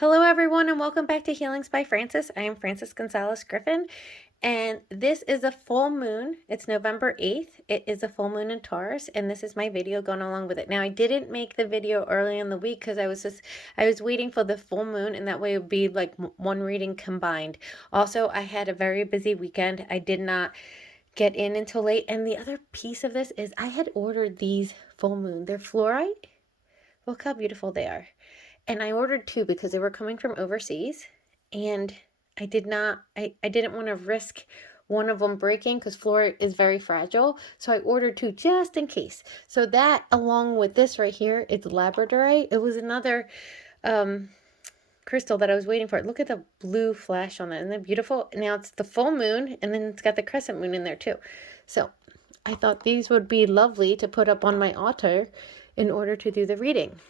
Hello, everyone, and welcome back to Healings by Francis. I am Francis Gonzalez Griffin, and this is a full moon. It's November 8th. It is a full moon in Taurus, and this is my video going along with it. Now, I didn't make the video early in the week because I was waiting for the full moon, and that way it would be like one reading combined. Also, I had a very busy weekend. I did not get in until late, and the other piece of this is I had ordered these full moon. They're fluorite. Look how beautiful they are. And I ordered two because they were coming from overseas, and I didn't want to risk one of them breaking because fluorite is very fragile. So I ordered two just in case. So that, along with this right here, it's labradorite. It was another crystal that I was waiting for. Look at the blue flash on that. Isn't that beautiful? Now it's the full moon, and then it's got the crescent moon in there too. So I thought these would be lovely to put up on my altar in order to do the reading.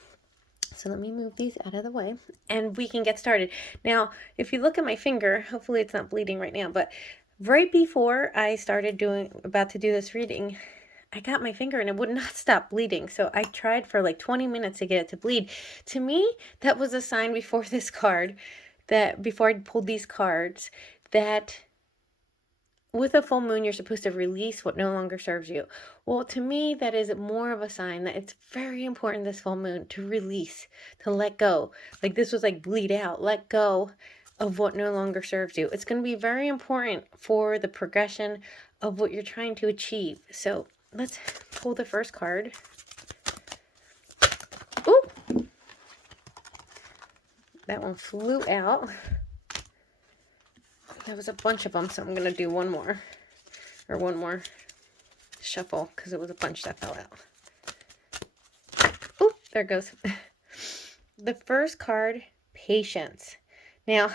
So let me move these out of the way and we can get started. Now, if you look at my finger, hopefully it's not bleeding right now, but right before I started about to do this reading, I got my finger and it would not stop bleeding. So I tried for like 20 minutes to get it to bleed. To me, that was a sign before I pulled these cards, that with a full moon, you're supposed to release what no longer serves you. Well, to me, that is more of a sign that it's very important this full moon to release, to let go. Like this was like bleed out, let go of what no longer serves you. It's going to be very important for the progression of what you're trying to achieve. So let's pull the first card. Ooh, that one flew out. There was a bunch of them, so I'm going to do one more shuffle because it was a bunch that fell out. Oh, there it goes. The first card, patience. Now,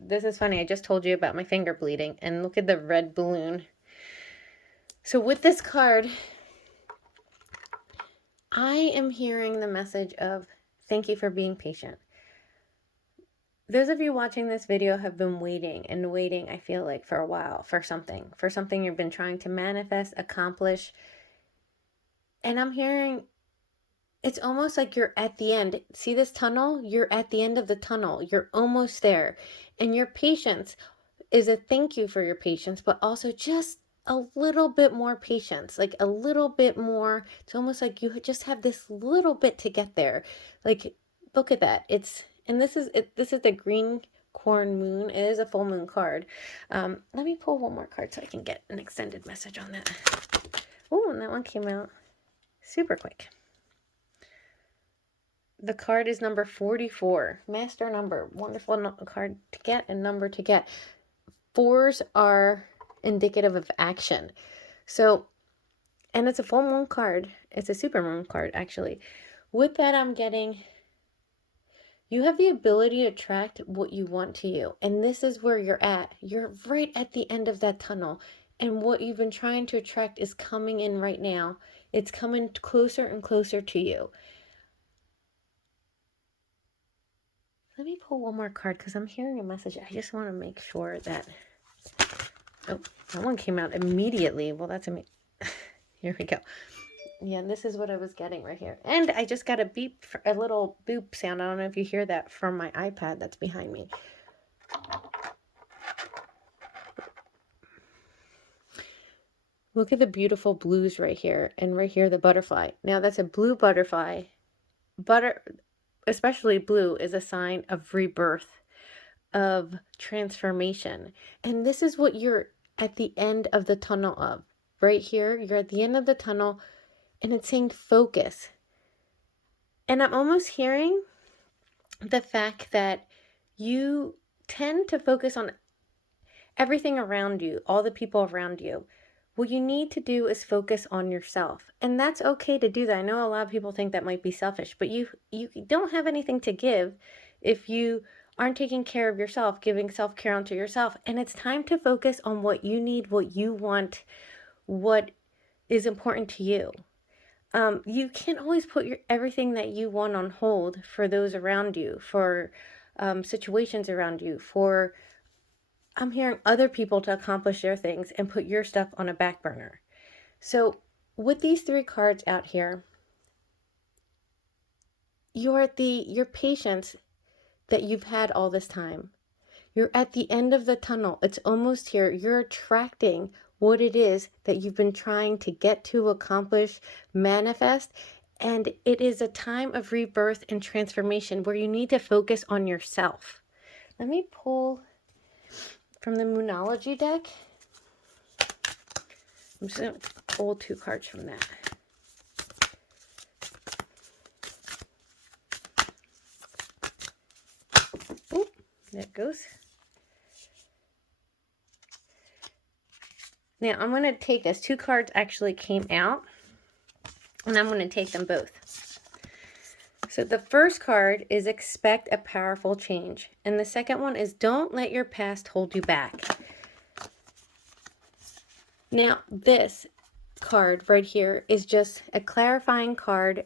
this is funny. I just told you about my finger bleeding, and look at the red balloon. So with this card, I am hearing the message of thank you for being patient. Those of you watching this video have been waiting and waiting, I feel like, for a while, for something you've been trying to manifest, accomplish. And I'm hearing it's almost like you're at the end. See this tunnel? You're at the end of the tunnel. You're almost there. And your patience is a thank you for your patience, but also just a little bit more patience, like a little bit more. It's almost like you just have this little bit to get there. Like, look at that. This is the green corn moon. It is a full moon card. Let me pull one more card so I can get an extended message on that. Oh, and that one came out super quick. The card is number 44. Master number. Wonderful card to get and number to get. Fours are indicative of action. So, and it's a full moon card. It's a super moon card, actually. With that, I'm getting, you have the ability to attract what you want to you. And this is where you're at. You're right at the end of that tunnel. And what you've been trying to attract is coming in right now. It's coming closer and closer to you. Let me pull one more card because I'm hearing a message. I just want to make sure that... Oh, that one came out immediately. Well, that's amazing. Here we go. Yeah, this is what I was getting right here. And I just got a little boop sound. I don't know if you hear that from my iPad that's behind me. Look at the beautiful blues right here. And right here, the butterfly. Now, that's a blue butterfly. Especially blue is a sign of rebirth, of transformation. And this is what you're at the end of the tunnel of. Right here, you're at the end of the tunnel, and it's saying focus. And I'm almost hearing the fact that you tend to focus on everything around you, all the people around you. What you need to do is focus on yourself. And that's okay to do that. I know a lot of people think that might be selfish, but you don't have anything to give if you aren't taking care of yourself, giving self-care onto yourself. And it's time to focus on what you need, what you want, what is important to you. You can't always put everything that you want on hold for those around you, for situations around you, for I'm hearing other people to accomplish their things and put your stuff on a back burner. So with these three cards out here, your patience, that you've had all this time. You're at the end of the tunnel. It's almost here. You're attracting what it is that you've been trying to get to, accomplish, manifest. And it is a time of rebirth and transformation where you need to focus on yourself. Let me pull from the Moonology deck. I'm just going to pull 2 cards from that. Oh, there it goes. Now, I'm going to take this. 2 cards actually came out, and I'm going to take them both. So the first card is expect a powerful change. And the second one is don't let your past hold you back. Now, this card right here is just a clarifying card.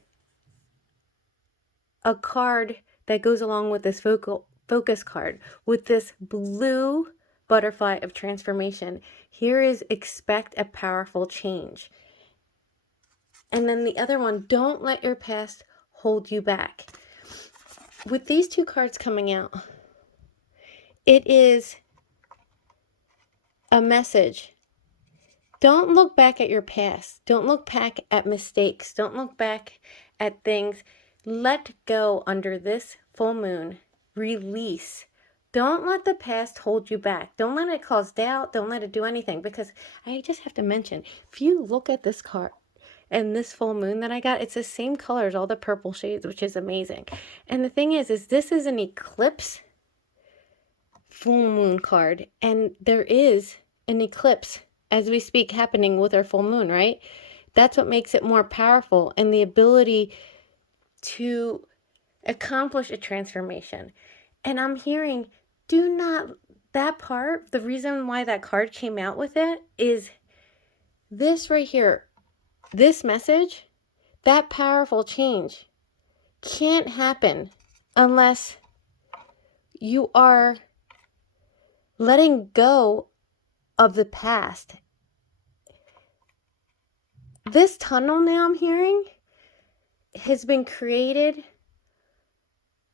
A card that goes along with this focus card. With this blue butterfly of transformation. Here is expect a powerful change. And then the other one, don't let your past hold you back. With these 2 cards coming out, it is a message. Don't look back at your past. Don't look back at mistakes. Don't look back at things. Let go under this full moon. Release. Don't let the past hold you back. Don't let it cause doubt. Don't let it do anything. Because I just have to mention, if you look at this card, and this full moon that I got, it's the same color as all the purple shades, which is amazing. And the thing is this is an eclipse full moon card. And there is an eclipse as we speak happening with our full moon, right? That's what makes it more powerful and the ability to accomplish a transformation. And I'm hearing, do not, that part, the reason why that card came out with it is this right here. This message, that powerful change can't happen unless you are letting go of the past. This tunnel now I'm hearing has been created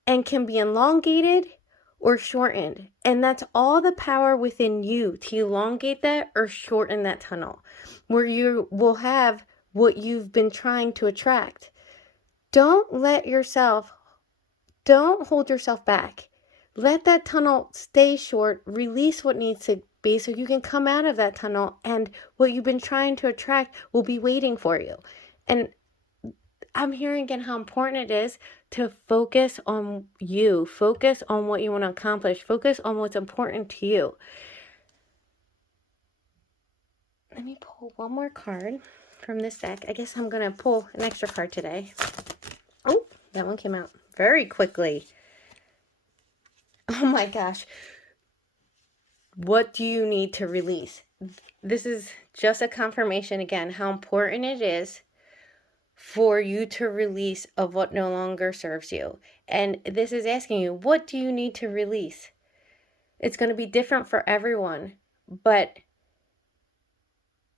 and can be elongated or shortened. And that's all the power within you to elongate that or shorten that tunnel, where you will have what you've been trying to attract. Don't hold yourself back. Let that tunnel stay short, release what needs to be so you can come out of that tunnel and what you've been trying to attract will be waiting for you. And I'm hearing again how important it is to focus on you, focus on what you want to accomplish, focus on what's important to you. Let me pull one more card from this deck. I guess I'm going to pull an extra card today. Oh, that one came out very quickly. Oh my gosh. What do you need to release? This is just a confirmation again how important it is for you to release of what no longer serves you. And this is asking you, what do you need to release? It's going to be different for everyone, but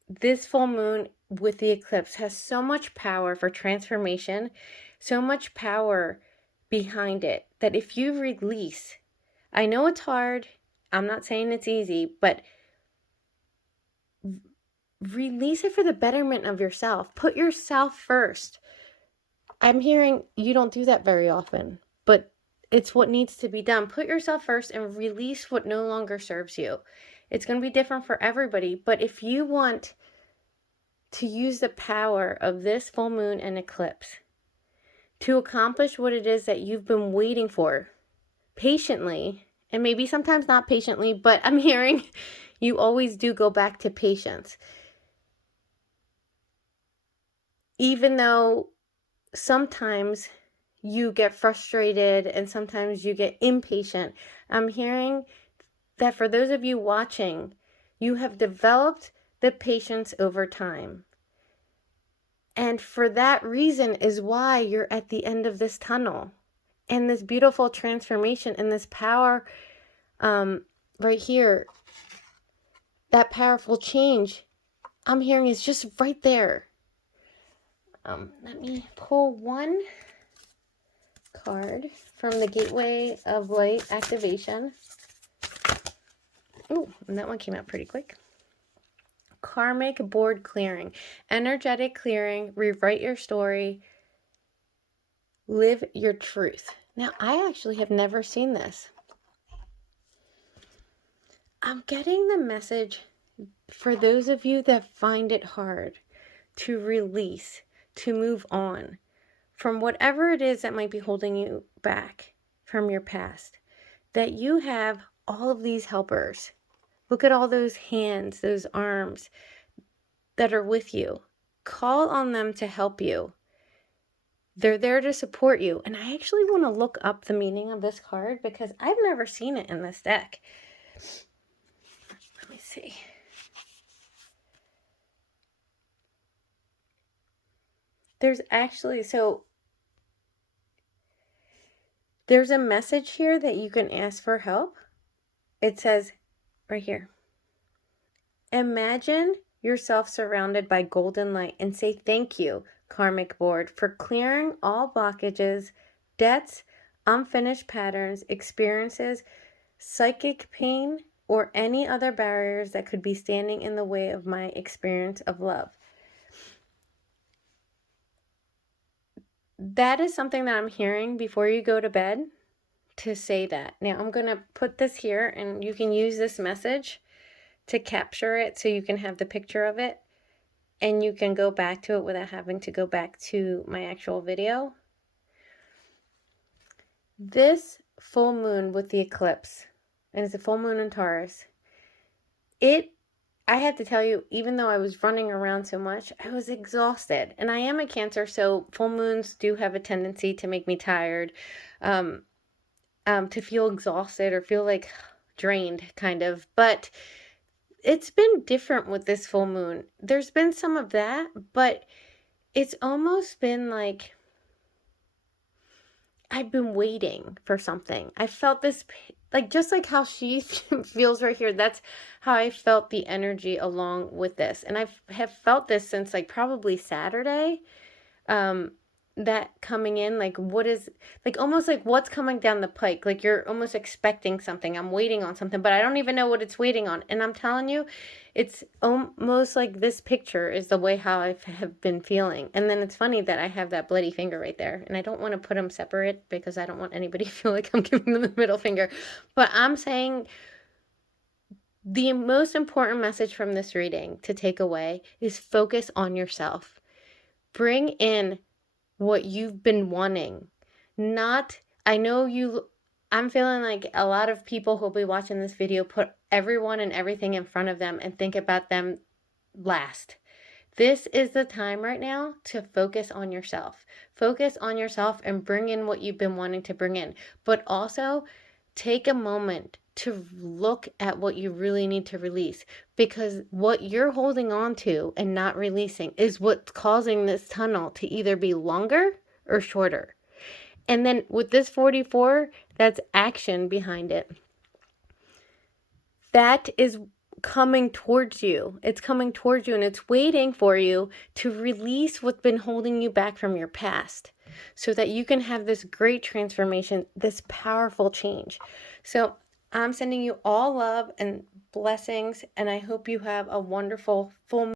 this full moon with the eclipse has so much power for transformation, so much power behind it, that if you release, I know it's hard, I'm not saying it's easy, but release it for the betterment of yourself. Put yourself first. I'm hearing you don't do that very often, but it's what needs to be done. Put yourself first and release what no longer serves you. It's going to be different for everybody, but if you want to use the power of this full moon and eclipse to accomplish what it is that you've been waiting for patiently, and maybe sometimes not patiently, but I'm hearing you always do go back to patience. Even though sometimes you get frustrated and sometimes you get impatient, I'm hearing that for those of you watching, you have developed the patience over time. And for that reason is why you're at the end of this tunnel. And this beautiful transformation and this power right here, that powerful change, I'm hearing is just right there. Let me pull one card from the Gateway of Light Activation. Oh, and that one came out pretty quick. Karmic board clearing. Energetic clearing. Rewrite your story. Live your truth. Now, I actually have never seen this. I'm getting the message for those of you that find it hard to release, to move on from whatever it is that might be holding you back from your past, that you have all of these helpers. Look at all those hands, those arms that are with you. Call on them to help you. They're there to support you. And I actually want to look up the meaning of this card because I've never seen it in this deck. Let me see. There's actually, there's a message here that you can ask for help. It says right here, imagine yourself surrounded by golden light and say thank you, karmic board, for clearing all blockages, debts, unfinished patterns, experiences, psychic pain, or any other barriers that could be standing in the way of my experience of love. That is something that I'm hearing before you go to bed, to say that. Now I'm going to put this here and you can use this message to capture it so you can have the picture of it and you can go back to it without having to go back to my actual video. This full moon with the eclipse, and it's a full moon in Taurus, I have to tell you, even though I was running around so much, I was exhausted. And I am a Cancer, so full moons do have a tendency to make me tired, to feel exhausted or feel like drained, kind of. But it's been different with this full moon. There's been some of that, but it's almost been like I've been waiting for something. I felt this, like, just like how she feels right here, that's how I felt the energy along with this. And I have felt this since like probably Saturday, that coming in, like what is, like almost like what's coming down the pike, like you're almost expecting something. I'm waiting on something, but I don't even know what it's waiting on. And I'm telling you, it's almost like this picture is the way how I have been feeling. And then it's funny that I have that bloody finger right there, and I don't want to put them separate because I don't want anybody to feel like I'm giving them the middle finger. But I'm saying the most important message from this reading to take away is focus on yourself. Bring in what you've been wanting. I'm feeling like a lot of people who'll be watching this video put everyone and everything in front of them and think about them last. This is the time right now to focus on yourself. Focus on yourself and bring in what you've been wanting to bring in. But also take a moment to look at what you really need to release, because what you're holding on to and not releasing is what's causing this tunnel to either be longer or shorter. And then with this 44, that's action behind it. That is coming towards you. It's coming towards you and it's waiting for you to release what's been holding you back from your past so that you can have this great transformation, this powerful change. So I'm sending you all love and blessings, and I hope you have a wonderful full